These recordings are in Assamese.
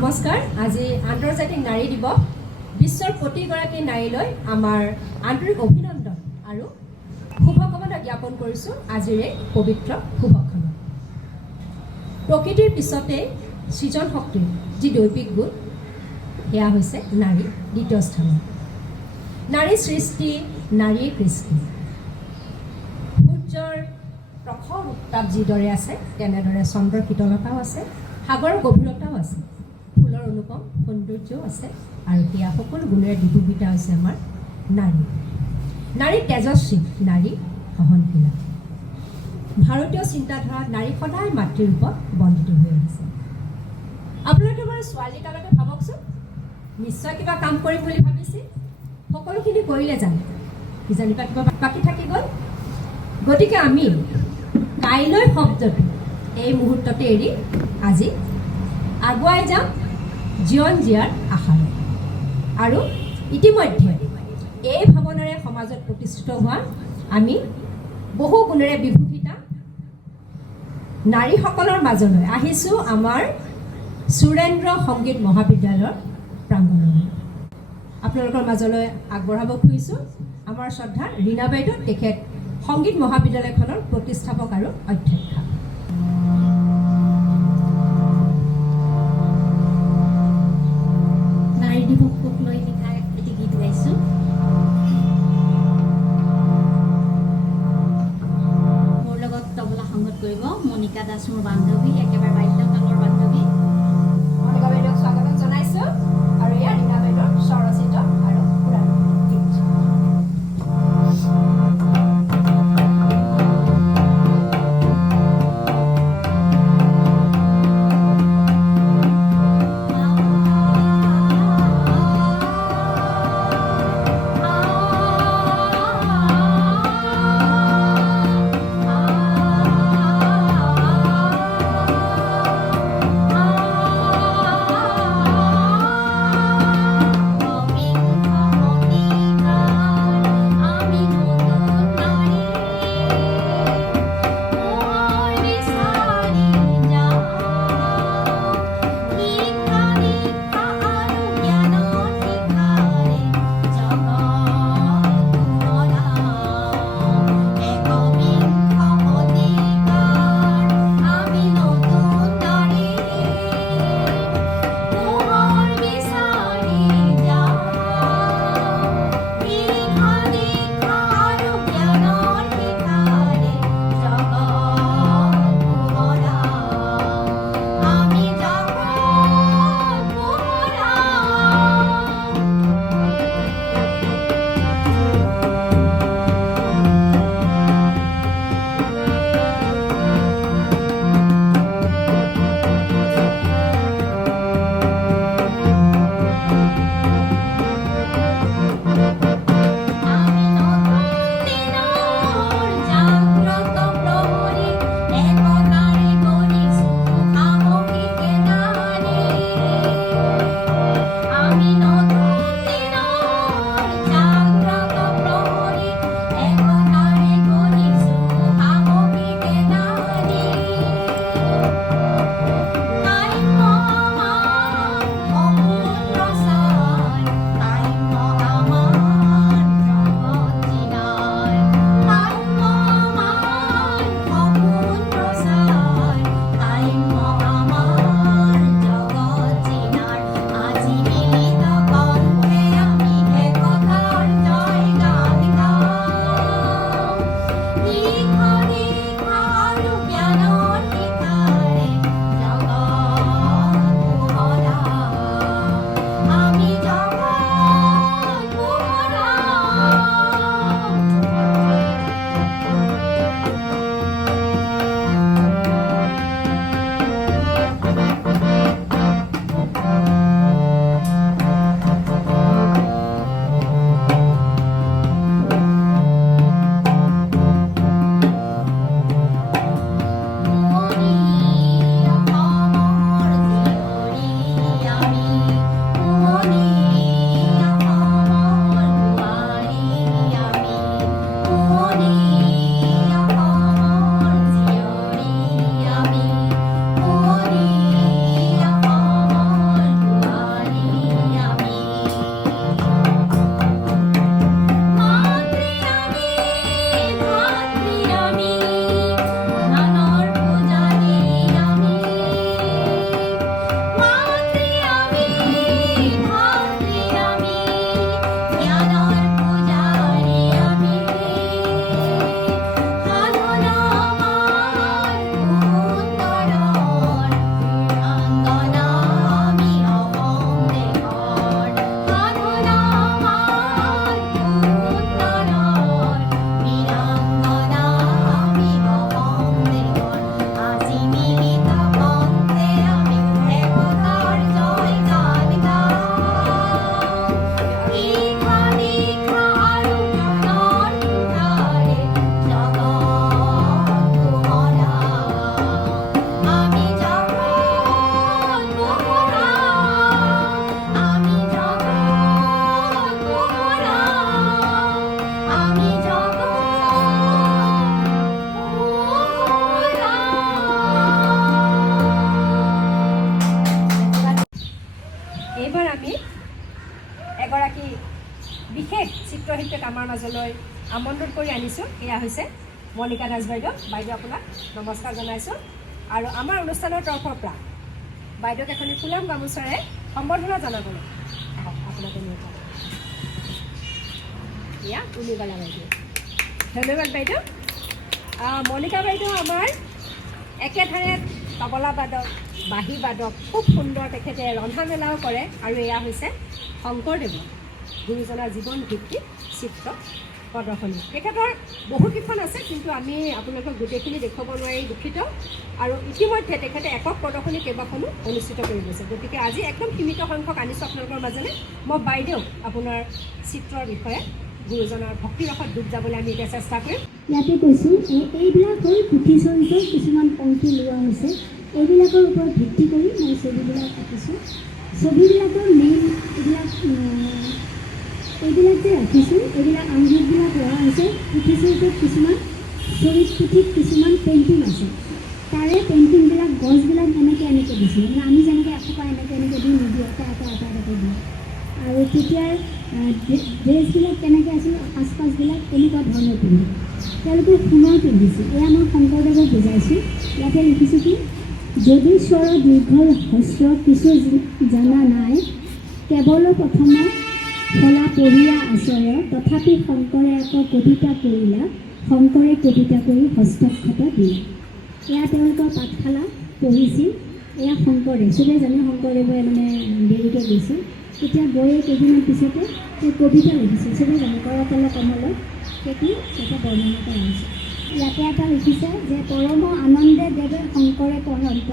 নমস্কাৰ। আজি আন্তৰ্জাতিক নাৰী দিৱস। বিশ্বৰ প্ৰতিগৰাকী নাৰীলৈ আমাৰ আন্তৰিক অভিনন্দন আৰু শুভকামনা জ্ঞাপন কৰিছোঁ আজিৰ এই পবিত্ৰ শুভক্ষণত। প্ৰকৃতিৰ পিছতে সৃজন শক্তিৰ যি দৈবিক গুণ, সেয়া হৈছে নাৰী দ্বিতীয় স্থানত। নাৰী সৃষ্টি, নাৰী কৃষ্টি। সূৰ্যৰ প্ৰখৰ উত্তাপ যিদৰে আছে, তেনেদৰে চন্দ্ৰৰ শীতলতাও আছে, সাগৰৰ গভীৰতাও আছে, ফুলৰ অনুপম সৌন্দৰ্যও আছে, আৰু সেয়া সকলো গুণেৰে বিভূষিত হৈছে আমাৰ নাৰী। নাৰী তেজস্বী, নাৰী সহনশীলা। ভাৰতীয় চিন্তাধাৰাত নাৰী সদায় মাতৃৰূপত বন্দিত হৈ আহিছে। আপোনালোকে বাৰু ছোৱালীকালতে ভাবকচোন, নিশ্চয় কিবা কাম কৰিম বুলি ভাবিছিল, সকলোখিনি কৰিলে জানে, কিজানিবা কিবা বাকী থাকি গ'ল। গতিকে আমি কাইলৈ শব্দটো এই মুহূৰ্ততে এৰি আজি আগুৱাই যাম জীৱন জীয়াৰ আশাৰে। আৰু ইতিমধ্যে এই ভাৱনাৰে সমাজত প্ৰতিষ্ঠিত হোৱা আমি বহু গুণেৰে বিভূষিত নাৰীসকলৰ মাজলৈ আহিছোঁ আমাৰ সুৰেন্দ্ৰ সংগীত মহাবিদ্যালয়ৰ প্ৰাংগণলৈ। আপোনালোকৰ মাজলৈ আগবঢ়াব খুজিছোঁ আমাৰ শ্ৰদ্ধা ৰীণা বাইদেউ, তেখেত সংগীত মহাবিদ্যালয়খনৰ প্ৰতিষ্ঠাপক আৰু অধ্যক্ষা। নাৰী দিৱসক লৈ লিখা এটি গীত গাইছোঁ। মোৰ লগত তবলা সংগত কৰিব মণিকা দাস, মোৰ বান্ধৱী, একেবাৰে বাল্যকালৰ বান্ধৱী। মণিকা বাইদেউক স্বাগতম জনাইছোঁ। আৰু এয়া ৰীণা বাইদেউৰ স্বৰচিত আৰু সুৰাৰ গীত। এইবাৰ আমি এগৰাকী বিশেষ চিত্ৰশিল্পীক আমাৰ মাজলৈ আমন্ত্ৰণ কৰি আনিছোঁ। এয়া হৈছে মণিকা দাস বাইদেউ। বাইদেউ আপোনাক নমস্কাৰ জনাইছোঁ আৰু আমাৰ অনুষ্ঠানৰ তৰফৰ পৰা বাইদেউক এখনি ফুলাম গামোচাৰে সম্বৰ্ধনা জনাবলৈ আহক আপোনাক অনুৰোধ জনাওঁ। এয়া উৰ্মিবালা বাইদেউ। ধন্যবাদ বাইদেউ। মণিকা বাইদেউ আমাৰ একেধাৰে তবলা বাদক, বাঁহী বাদক, খুব সুন্দৰ তেখেতে ৰন্ধা মেলাও কৰে আৰু এয়া হৈছে শংকৰদেৱৰ গুৰুজনাৰ জীৱন ভিত্তিক চিত্ৰ প্ৰদৰ্শনী। তেখেতৰ বহুকেইখন আছে, কিন্তু আমি আপোনালোকক গোটেইখিনি দেখুৱাব নোৱাৰি দুখিত। আৰু ইতিমধ্যে তেখেতে একক প্ৰদৰ্শনী কেইবাখনো অনুষ্ঠিত কৰি গৈছে। গতিকে আজি একদম সীমিত সংখ্যক আনিছোঁ আপোনালোকৰ মাজলৈ। মই বাইদেউ আপোনাৰ চিত্ৰৰ বিষয়ে গুৰুজনাৰ ভক্তিৰসত ডুব যাবলৈ আমি এতিয়া চেষ্টা কৰিম। ইয়াতে কৈছোঁ এইবিলাক হ'ল পুথি চৰিত্ৰৰ কিছুমান পংক্তি লোৱা হৈছে। এইবিলাকৰ ওপৰত ভিত্তি কৰি মই ছবিবিলাক আঁকিছোঁ। ছবিবিলাকৰ মেইন এইবিলাক যে ৰাখিছোঁ, এইবিলাক আঙুলিবিলাক লোৱা হৈছে পুথি চৰিত্ৰত কিছুমান পুথিত কিছুমান পেইণ্টিং আছে। তাৰে পেইণ্টিংবিলাক গছবিলাক এনেকৈ দিছোঁ, মানে আমি যেনেকৈ এসোপা এনেকৈ দি নিদিওঁ, এটা দিওঁ। আৰু তেতিয়াৰ ড্ৰেছবিলাক কেনেকৈ আছিল, সাজপাছবিলাক এনেকুৱা ধৰণৰ পিন্ধে। তেওঁলোকে সোণৰ পিন্ধিছিল। এয়া মই শংকৰদেৱক বুজাইছোঁ। ইয়াতে লিখিছোঁ কি, যদি স্বৰ দীৰ্ঘ হস্ৰ কিছু জানা নাই, কেৱল প্ৰথম ফলা পঢ়িয়া আচয়, তথাপি শংকৰে আকৌ কবিতা পঢ়িলা, শংকৰে কবিতা কৰি হস্তক্ষেপ দিলা। এয়া তেওঁলোকৰ পাঠশালা পঢ়িছিল। এয়া শংকৰদেৱ, চবেই জানে শংকৰদেৱে মানে দেৰিকৈ গৈছিল। তেতিয়া গৈয়ে কেইদিনমান পিছতে তেওঁ কবিতা লিখিছিল, চবেই জানে কৰতল কমলত, সেইটো এটা বৰ্ণনা কৰা হৈছে। ইয়াতে এটা লিখিছে যে পৰম আনন্দে দেৱে শংকৰে পঢ়ন্ত,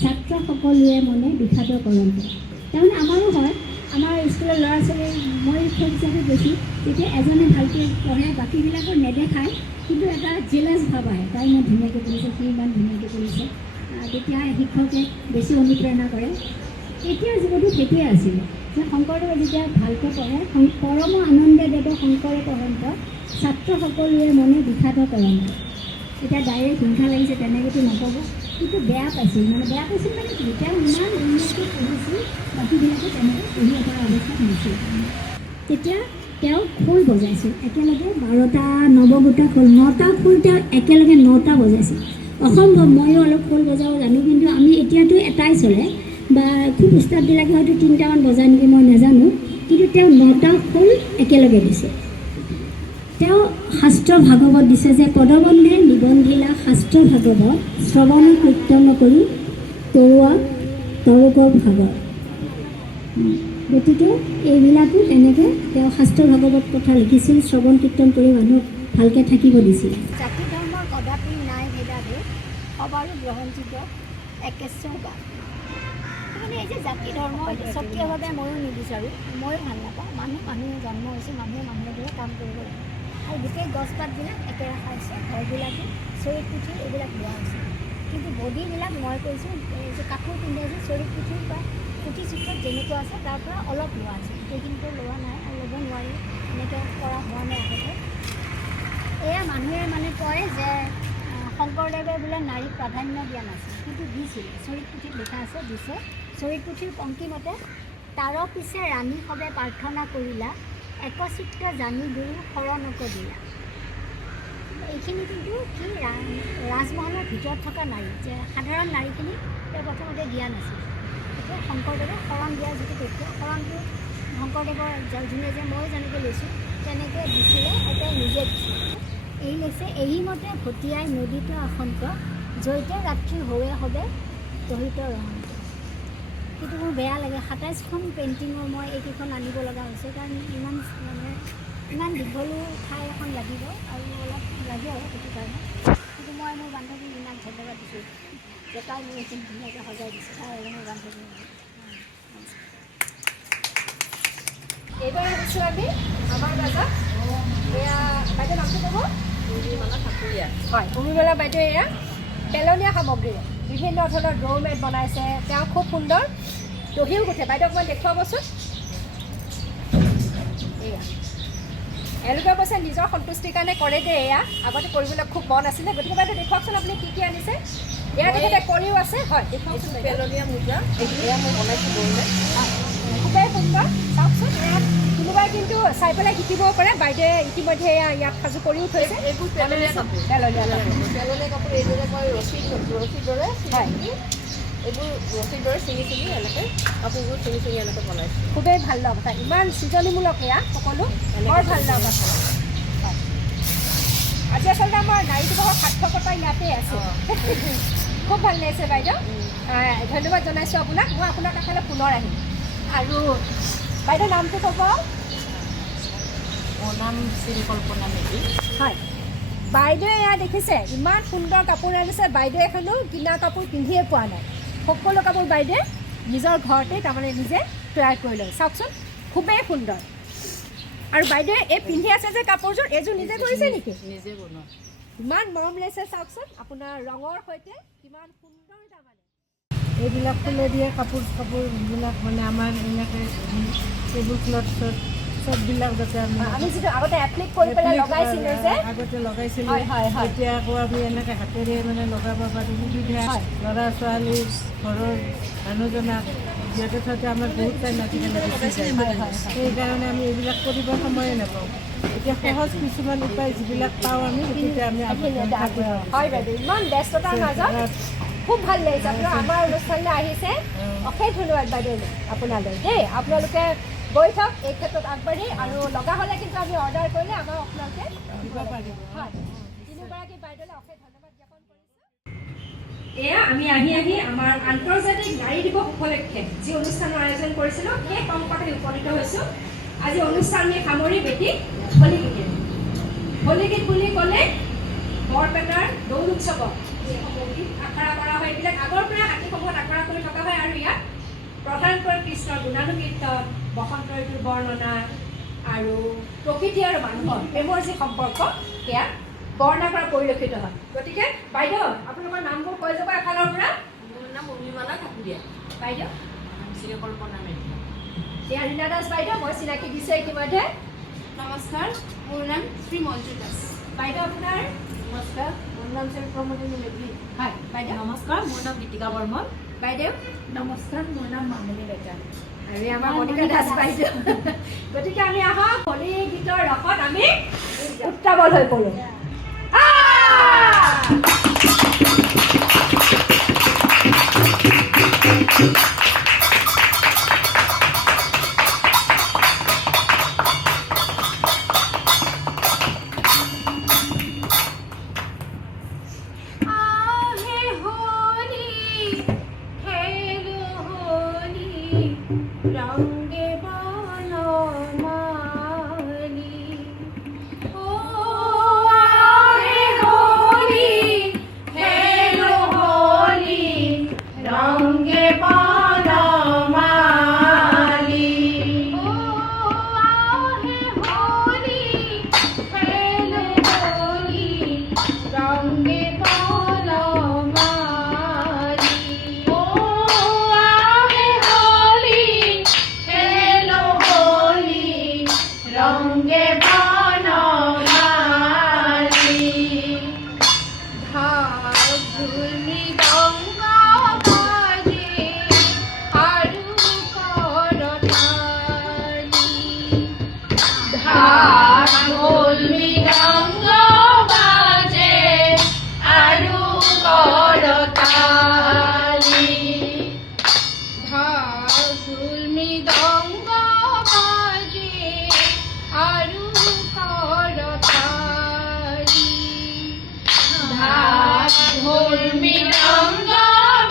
ছাত্ৰ সকলোৱে মনে বিষাদ কৰন্ত। তাৰমানে আমাৰো হয়, আমাৰ স্কুলৰ ল'ৰা ছোৱালী মই শিক্ষক হিচাপে গৈছোঁ, তেতিয়া এজনে ভালকৈ পঢ়ে, বাকীবিলাকৰ নেদেখায়, কিন্তু এটা জেলাছ ভাৱ আহে, তাই ইমান ধুনীয়াকৈ পঢ়িছে, সি ইমান ধুনীয়াকৈ পঢ়িছে। তেতিয়া শিক্ষকে বেছি অনুপ্ৰেৰণা কৰে। এতিয়াৰ যুগতো সেইটোৱে আছিলে যে শংকৰদেৱে যেতিয়া ভালকৈ পঢ়ে, পৰম আনন্দে দেৱে শংকৰে পঢ়ন্ত, ছাত্ৰ সকলোৱে মনে বিষাদ কৰন্ত। এতিয়া ডাইৰেক্ট হিংসা লাগিছে তেনেকৈতো নক'ব, কিন্তু বেয়া পাইছিল মানে কি, তেওঁ ইমান ধুনীয়াকৈ পঢ়িছিল, বাকীবিলাকে তেনেকৈ পঢ়িব পৰা অৱস্থাত নাছিল। তেতিয়া তেওঁ খোল বজাইছিল একেলগে 12টা নৱগোটা খোল, 9টা খোল তেওঁ একেলগে 9টা বজাইছিল। অসম্ভৱ, ময়ো অলপ খোল বজাব জানো, কিন্তু আমি এতিয়াতো এটাই চলে, বা খুব উস্তাদবিলাকে হয়তো 3টামান বজায় নেকি মই নাজানো, কিন্তু তেওঁ 9টা খোল একেলগে দিছে। তেওঁ শাস্ত্ৰ ভাগৱত দিছে যে পদবন্ধে নিবন্ধিলা শাস্ত্ৰ ভাগৱত, শ্ৰৱণ কীৰ্তন কৰি তৰুৱা তৰুকৰ ভাগত। গতিকে এইবিলাকো তেনেকৈ তেওঁ শাস্ত্ৰ ভাগৱত কথা লিখিছিল, শ্ৰৱণ কীৰ্তন কৰি মানুহক ভালকৈ থাকিব দিছিল। জাতি ধৰ্মৰ কদাপি নাই ভেদাভেদ, সবাৰো গ্ৰহণযোগ্য একেশ্বৰ বাদ। মানে এই যে জাতি ধৰ্ম স্বকীয়ভাৱে ময়ো নিবিচাৰোঁ, ময়ো ভাল নাপাওঁ। মানুহে জন্ম হৈছে, মানুহে মানুহৰ দৰে কাম কৰিব লাগে। আৰু গোটেই গছপাতবিলাক একে ৰখা হৈছে, ঘৰবিলাকো চৰিত পুথি এইবিলাক লোৱা হৈছে। কিন্তু বডিবিলাক মই কৈছোঁ এই যে কাপোৰ পিন্ধে যে চৰিত পুথিৰ পৰা পুথি চিত্ৰত যেনেকুৱা আছে তাৰ পৰা অলপ লোৱা আছে, গোটেইখিনিতো লোৱা নাই আৰু ল'ব নোৱাৰি, এনেকৈ কৰা হোৱা নাই আগতে। এয়া মানুহে মানে কয় যে শংকৰদেৱে বোলে নাৰীক প্ৰাধান্য দিয়া নাছিল, কিন্তু দিছিল। চৰিত পুথিত লিখা আছে দিছে। চৰিত পুথিৰ পংক্তিমতে, তাৰ পিছে ৰাণী সবে প্ৰাৰ্থনা কৰিলা, একচিত্ৰ জানি গুৰু শৰণক দিলা। এইখিনি কিন্তু কি ৰাজমহলৰ ভিতৰত থকা নাৰী, যে সাধাৰণ নাৰীখিনি তেওঁ প্ৰথমতে দিয়া নাছিল। এতিয়া শংকৰদেৱে শৰণ দিয়া যিটো তথ্য, শৰণটো শংকৰদেৱৰ যোনে যে মই যেনেকৈ লৈছোঁ তেনেকৈ দিছিলে, তেওঁ নিজে দিছিল। এই লৈছে এহিমতে ভটিয়াই নদীত আসন্ত, জৈতে ৰাত্ৰি হৱে হবে দহিত ৰহন্ত। কিন্তু মোৰ বেয়া লাগে, 27খন পেইণ্টিঙৰ মই এইকেইখন আনিব লগা হৈছে, কাৰণ ইমান দীঘলো ঠাই এখন লাগিব আৰু অলপ লাগে আৰু সেইটো কাৰণে। কিন্তু মই মোৰ বান্ধৱীক ইমান ধন্যবাদ দিছোঁ যে তাই মোৰ এইখিনি ধুনীয়াকৈ সজাই দিছে, তাই মোৰ বান্ধৱী। এইবাৰ আহিছোঁ আমি আমাৰ মাজত, এয়া বাইদেউ নামটো ক'ব? উৰ্মিবালা ঠাকুৰীয়া। হয়, উৰ্মিবালা বাইদেউ এয়া পেলনীয়া সামগ্ৰীৰে বিভিন্ন ধৰণৰ ড্ৰ' মেট বনাইছে, তেওঁ খুব সুন্দৰ দহিও গুঠে। বাইদেউ অকণমান দেখুৱাবচোন। এয়া এওঁলোকে অৱশ্যে নিজৰ সন্তুষ্টিৰ কাৰণে কৰে যে, এয়া আগতে কৰিবলৈ খুব মন আছিলে। গতিকে বাইদেউ দেখুৱাওকচোন আপুনি কি আনিছে। এয়া তেখেতে কৰিও আছে। হয়, দেখুৱাওকচোন। পেলনীয়া মুদ্ৰা এয়া মই বনাইছোঁ খুবেই সুন্দৰ চাওকচোন ইয়াত কোনোবাই কিন্তু চাই পেলাই শিকিবও পাৰে বাইদেৱে ইতিমধ্যে ইয়াত সাজু কৰিও থৈছে এইবোৰ পেলনীয়া কাপোৰ পেলনীয়া কাপোৰ পেলনীয়া কাপোৰ এইদৰে মই ৰছীৰ দৰে হয় এইবোৰ ৰছীৰ দৰে ছিঙি ছিঙি এনেকৈ কাপোৰবোৰ ছিঙি ছিঙি এনেকৈ বনাইছোঁ খুবেই ভাল লগা কথা ইমান সৃজনীমূলক এয়া সকলো বৰ ভাল লগা কথা হয় আজি আচলতে আমাৰ নাৰী দিৱসৰ সাৰ্থকতা ইয়াতে আছে খুব ভাল লাগিছে বাইদেউ ধন্যবাদ জনাইছোঁ আপোনাক মই আপোনাৰ কাষলৈ পুনৰ আহিম আৰু বাইদেউ নামটো ক'ব মোৰ নাম শ্ৰী কল্পনা মেধি হয় বাইদেৱে এয়া দেখিছে ইমান সুন্দৰ কাপোৰ আনিছে বাইদেৱে এখনো কিনা কাপোৰ পিন্ধিয়ে পোৱা নাই সকলো কাপোৰ বাইদেৱে নিজৰ ঘৰতে তাৰমানে নিজে তৈয়াৰ কৰি লয় চাওকচোন খুবেই সুন্দৰ আৰু বাইদেৱে এই পিন্ধি আছে যে কাপোৰযোৰ এইযোৰ নিজে কৰিছে নেকি নিজে বনোৱা ইমান মৰম লাগিছে চাওকচোন আপোনাৰ ৰঙৰ সৈতে কিমান সুন্দৰ তাৰমানে এইবিলাক ফুলে দিয়ে কাপোৰবিলাক মানে আমাৰ এনেকৈ টেবুল ক্লথ চববিলাক যাতে আমি যিটো আগতে এপ্লিক কৰি পেলাই লগাইছিলোঁ যে আগতে লগাইছিলোঁ হয় হয় হয় এতিয়া আকৌ আমি এনেকৈ হাতেৰে মানে লগাব পাৰোঁ সুবিধা হয়। ল'ৰা ছোৱালী ঘৰৰ মানুহজনাক যিহেতু থওঁতে আমাৰ বহুত টাইম আজিকালি বেছি যায় সেইকাৰণে আমি এইবিলাক কৰিব সময়ে নাপাওঁ এতিয়া সহজ কিছুমান উপায় যিবিলাক পাওঁ আমি সেইটোতে আমি হয় বাইদেউ ইমান ব্যস্ততাৰ মাজত খুব ভাল লাগিছে আপোনাৰ আমাৰ অনুষ্ঠানলৈ আহিছে অশেষ ধন্যবাদ বাইদেউ আপোনালৈ দেই আপোনালোকে গৈ থাকক এই ক্ষেত্ৰত আগবাঢ়ি আৰু লগা হ'লে কিন্তু আমি অৰ্ডাৰ কৰিলে আমাক আপোনালোকে দিব পাৰিব হয় তিনিগৰাকী বাইদেউলৈ অশেষ ধন্যবাদ জ্ঞাপন কৰিছোঁ এয়া আমি আহি আমাৰ আন্তৰ্জাতিক নাৰী দিৱস উপলক্ষে যি অনুষ্ঠানৰ আয়োজন কৰিছিলোঁ সেই সংকটে উপনীত হৈছোঁ আজি অনুষ্ঠান আমি সামৰি বেটি হোলী গীত বুলি ক'লে বৰপেটাৰ দৌল উৎসৱক যিসমূহ গীত আখৰা কৰা হয় এইবিলাক আগৰ পৰা হাতীসমূহত আখৰা কৰি থকা হয় আৰু ইয়াত প্ৰধানকৈ কৃষ্ণৰ গুণানুকীৰ্তন বসন্ত ঋতুৰ বৰ্ণনা আৰু প্ৰকৃতি আৰু মানুহৰ প্ৰেমৰ যি সম্পৰ্ক সেয়া বৰ্ণনা কৰা পৰিলক্ষিত হয় গতিকে বাইদেউ আপোনালোকৰ নামবোৰ কৈ যাব এফালৰ পৰা মোৰ নাম উৰ্মিমালা ঠাকুৰীয়া বাইদেউ শ্ৰী কল্পনা মেধি শ্ৰী ৰীনা দাস বাইদেউ মই চিনাকি দিছোঁ ইতিমধ্যে নমস্কাৰ মোৰ নাম শ্ৰী মঞ্জু দাস বাইদেউ আপোনাৰ নমস্কাৰ মোৰ নাম শ্ৰী প্ৰমোদিনী মেধি হয় বাইদেউ নমস্কাৰ মোৰ নাম গীতিকা বৰ্মন বাইদেউ নমস্কাৰ মোৰ নাম মামনি ডেকা আৰু আমাৰ মণিকা দাস বাইদেউ গতিকে আমি আহক হোলী গীতৰ ৰসত আমি উত্তাৱল হৈ পৰোঁ रंगे बालो माली ओ आए होली हेलो होली रंगे बालो माली ओ आए होली हेलो होली रंगे बालो माली ओ आए होली हेलो होली रंगे बानो माली ঢাকুলি গঙ্গা বাজে আরু করতালি ঢাকুলি গঙ্গা বাজে আরু করতালি ঢাকুল মৃদঙ্গ বাজে আরু করতালি ঢাকুল মৃদঙ্গ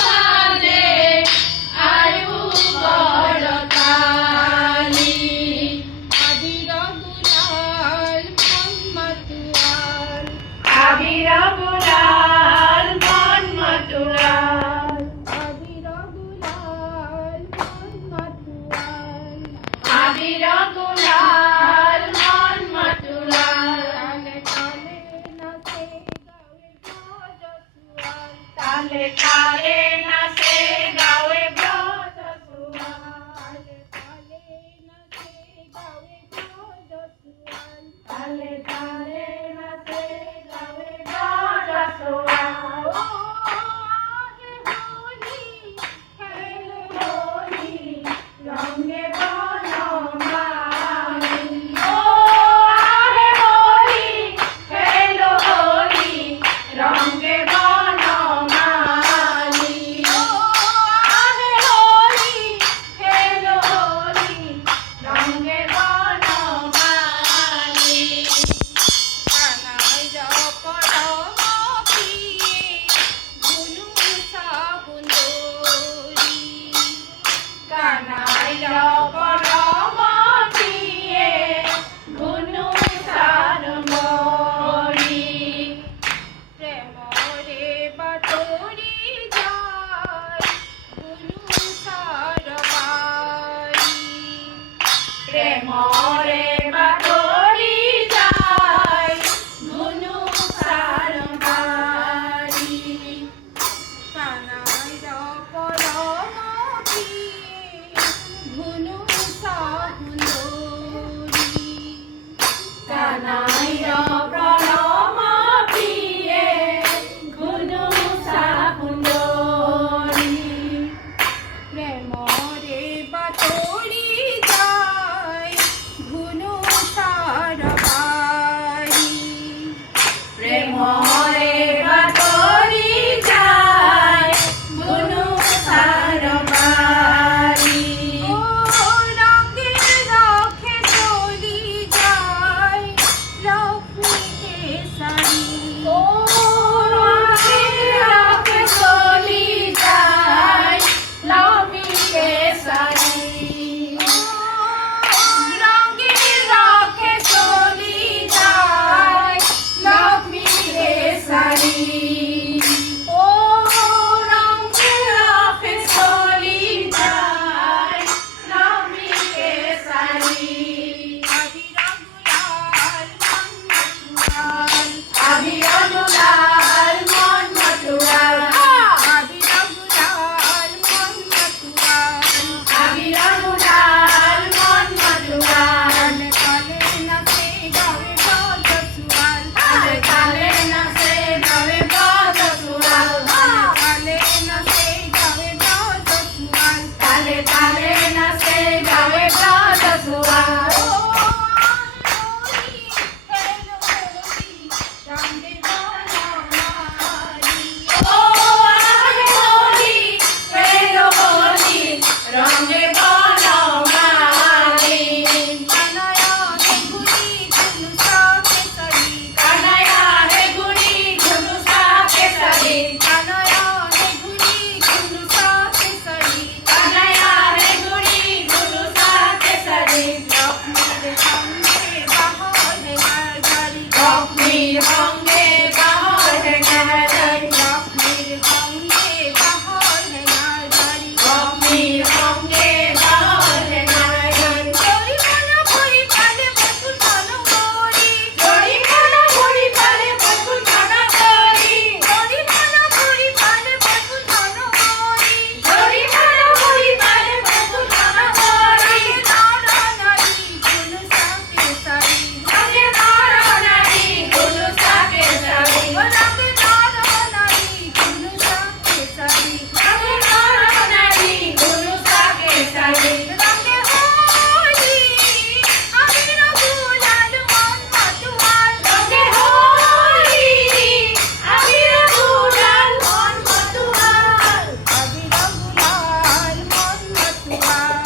বাজে আরু করতালি আবির গুলাল মন মাতুয়াল আবির গুলাল মন মাতুয়াল আবির গুলাল মন মাতুয়াল আবির গুলাল মন মাতুয়াল তালে তালে নাচে গাওয়ে ব্রজসুয়াল তালে তালে নাচে গাওয়ে ব্রজসুয়াল তালে তালে নাচে গাওয়ে ব্রজসুয়াল ও আহে হোলি হেলো হোলি রঙে প্ৰেমৰে বাতৰি যায় ধুনু চাৰবাৰী কানাইৰ পৰম প্ৰিয়ে ধুনু সুন্দৰী কানাইৰ পৰম প্ৰিয়ে ধুনু সুন্দৰী প্ৰেমৰে বাতৰি যায় ধুনু চাৰবাৰী প্ৰেমৰে বাতৰি যায় ধুনু চাৰবাৰী ৰঙে ৰখে চলি যায় লক্ষ্মী কেশৰী ৰঙে ৰখে চলি যায় লক্ষ্মী কেশৰী ৰঙে ৰখে চলি যায় লক্ষ্মী কেশৰী ৰঙে ৰখে চলি যায় লক্ষ্মী কেশৰী আবিৰ গুলাল মন মতুৱাল আবিৰ গুলাল মন মতুৱাল আবিৰ গুলাল মন মতুৱাল কালে নাচে গাৱে বজছুৱাল কালে নাচে গাৱে বজছুৱাল কালে নাচে গাৱে বজছুৱাল কালে নাচে গাৱে বজছুৱাল রঙে বনমালী কানায়া হে গুড়ি ঝুনুসা কেশরী কানায়া হে গুড়ি ঝুনুসা কেশরী কানায়া হে গুড়ি ঝুনুসা কেশরী কানায়া হে গুড়ি ঝুনুসা কেশরী লক্ষ্মীর সঙ্গে বাহর হে গাড়ি লক্ষ্মীর সঙ্গে বাহর হে গাড়ি লক্ষ্মীর সঙ্গে বাহর হে গাড়ি লক্ষ্মীর সঙ্গে বাহর হে গাড়ি জড়ি মনা ভরি পালে বকুল ধন গরি জড়ি মনা ভরি পালে বকুল ধন গরি জড়ি মনা ভরি পালে বকুল ধন গরি জড়ি মনা ভরি পালে বকুল ধন গরি নারা নারী গুণ সাকে সারি রঙে নারা নারী গুণ সাকে সারি রঙে নারা নারী গুণ সাকে সারি রঙে নারা নারী গুণ সাকে সারি রঙে হোলি আবির গুলাল মন মতুয়াল রঙে হোলি আবির গুলাল মন মতুয়াল আবির গুলাল মন মতুয়াল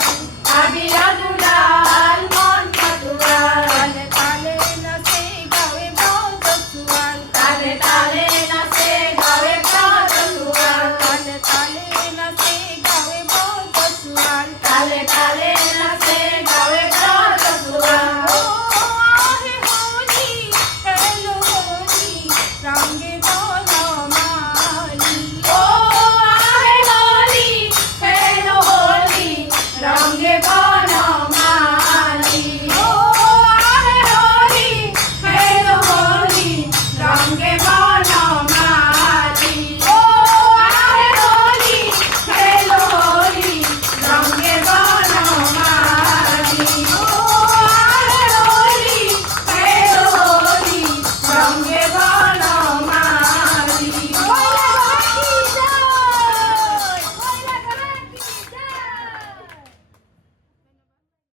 আবির গুলাল মন মতুয়াল তালে নাচে গাৱে বজছুৱাল তালে নাচে গাৱে বজছুৱাল তালে নাচে গাৱে বজছুৱাল তালে